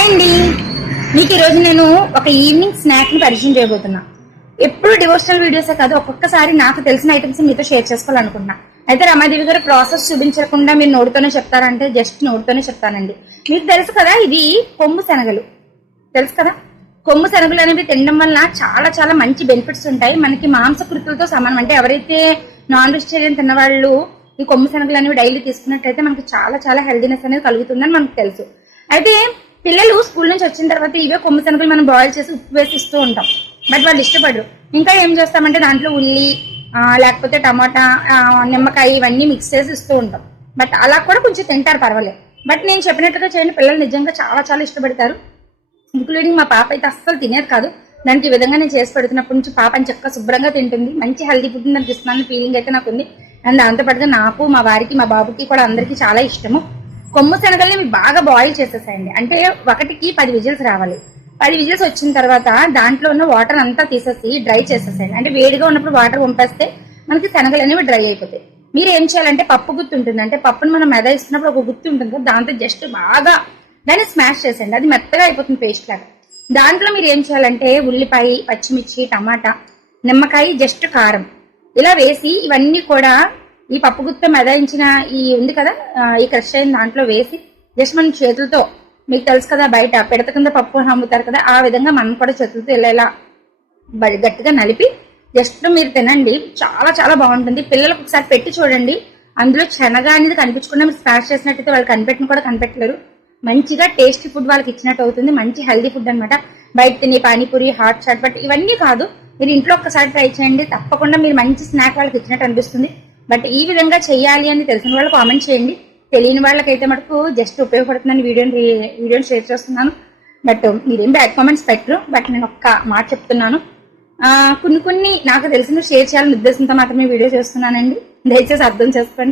Hi అండి, మీకు ఈరోజు నేను ఒక ఈవినింగ్ స్నాక్ ని పరిచయం చేయబోతున్నా. ఎప్పుడు డివోషనల్ వీడియోసే కాదు, ఒక్కొక్కసారి నాకు తెలిసిన ఐటమ్స్ మీతో షేర్ చేసుకోవాలనుకుంటున్నా. అయితే రమాదేవి గారు ప్రాసెస్ చూపించకుండా మీరు నోటితోనే చెప్తారంటే జస్ట్ నోటితోనే చెప్తానండి. మీకు తెలుసు కదా, ఇది కొమ్ము శనగలు తెలుసు కదా. కొమ్ము శనగలు అనేవి తినడం వల్ల చాలా చాలా మంచి బెనిఫిట్స్ ఉంటాయి. మనకి మాంసకృతులతో సమానం. అంటే ఎవరైతే నాన్ వెజిటేరియన్ తిన్నవాళ్ళు ఈ కొమ్ము శనగలు అనేవి డైలీ తీసుకున్నట్టయితే మనకి చాలా చాలా హెల్దీనెస్ అనేది కలుగుతుందని మనకు తెలుసు. అయితే పిల్లలు స్కూల్ నుంచి వచ్చిన తర్వాత ఇవే కొమ్ము శనగలు మనం బాయిల్ చేసి ఉప్పు వేసి ఇస్తూ ఉంటాం. బట్ వాళ్ళు ఇష్టపడరు. ఇంకా ఏం చేస్తామంటే దాంట్లో ఉల్లి లేకపోతే టమాటా నిమ్మకాయ ఇవన్నీ మిక్స్ చేసి ఇస్తూ ఉంటాం. బట్ అలా కూడా కొంచెం తింటారు, పర్వాలేదు. బట్ నేను చెప్పినట్టుగా చేయండి, పిల్లలు నిజంగా చాలా చాలా ఇష్టపడతారు. ఇంక్లూడింగ్ మా పాప అయితే అస్సలు తినేది కాదు. దానికి ఈ విధంగా నేను చేసి పెడుతున్నప్పటి నుంచి పాపని చక్కగా శుభ్రంగా తింటుంది. మంచి హెల్దీ ఫుడ్ దానికి ఇస్తున్నాను ఫీలింగ్ అయితే నాకు ఉంది. అండ్ దాంతోపాటుగా నాకు, మా వారికి, మా బాబుకి కూడా అందరికీ చాలా ఇష్టము. కొమ్ము శనగల్ని బాగా బాయిల్ చేసేసాయండి. అంటే ఒకటికి 10 విజిల్స్ రావాలి. 10 విజిల్స్ వచ్చిన తర్వాత దాంట్లో ఉన్న వాటర్ అంతా తీసేసి డ్రై చేసేసాయండి. అంటే వేడిగా ఉన్నప్పుడు వాటర్ పంపేస్తే మనకి శనగలు అనేవి డ్రై అయిపోతాయి. మీరు ఏం చేయాలంటే పప్పు గుత్తి ఉంటుంది, అంటే పప్పును మనం మెద ఇస్తున్నప్పుడు ఒక గుత్తి ఉంటుంది కదా, దాంతో జస్ట్ బాగా దాన్ని స్మాష్ చేసేయండి. అది మెత్తగా అయిపోతుంది పేస్ట్ లాగా. దాంట్లో మీరు ఏం చేయాలంటే ఉల్లిపాయ, పచ్చిమిర్చి, టమాటా, నిమ్మకాయ, జస్ట్ కారం ఇలా వేసి ఇవన్నీ కూడా ఈ పప్పు గుత్త మెదాయించిన ఈ ఉంది కదా, ఈ క్రష్ అయిన దాంట్లో వేసి జస్ట్ మనం చేతులతో, మీకు తెలుసు కదా బయట పిడత కింద పప్పు అమ్ముతారు కదా, ఆ విధంగా మనం కూడా చేతులతో ఇలా గట్టిగా నలిపి జస్ట్ మీరు తినండి. చాలా చాలా బాగుంటుంది. పిల్లలకు ఒకసారి పెట్టి చూడండి. అందులో శనగ అనేది కనిపించకుండా మీరు స్మాష్ చేసినట్టయితే వాళ్ళు కనిపెట్టిన కూడా కనిపెట్టలేరు. మంచిగా టేస్టీ ఫుడ్ వాళ్ళకి ఇచ్చినట్టు అవుతుంది. మంచి హెల్దీ ఫుడ్ అనమాట. బయట తినే పానీపూరి, హాట్ చాట్ బట్ ఇవన్నీ కాదు, మీరు ఇంట్లో ఒక్కసారి ట్రై చేయండి. తప్పకుండా మీరు మంచి స్నాక్ వాళ్ళకి ఇచ్చినట్టు అనిపిస్తుంది. బట్ ఈ విధంగా చెయ్యాలి అని తెలిసిన వాళ్ళు కామెంట్ చేయండి. తెలియని వాళ్ళకైతే మటుకు జస్ట్ ఉపయోగపడుతుందని వీడియోని షేర్ చేస్తున్నాను. బట్ మీరేం బ్యాడ్ కామెంట్స్ పెట్టరు. బట్ నేను ఒక్క మాట చెప్తున్నాను, కొన్ని నాకు తెలిసిన షేర్ చేయాలని ఉద్దేశంతో మాత్రమే వీడియో చేస్తున్నానండి. దయచేసి అర్థం చేసుకోండి.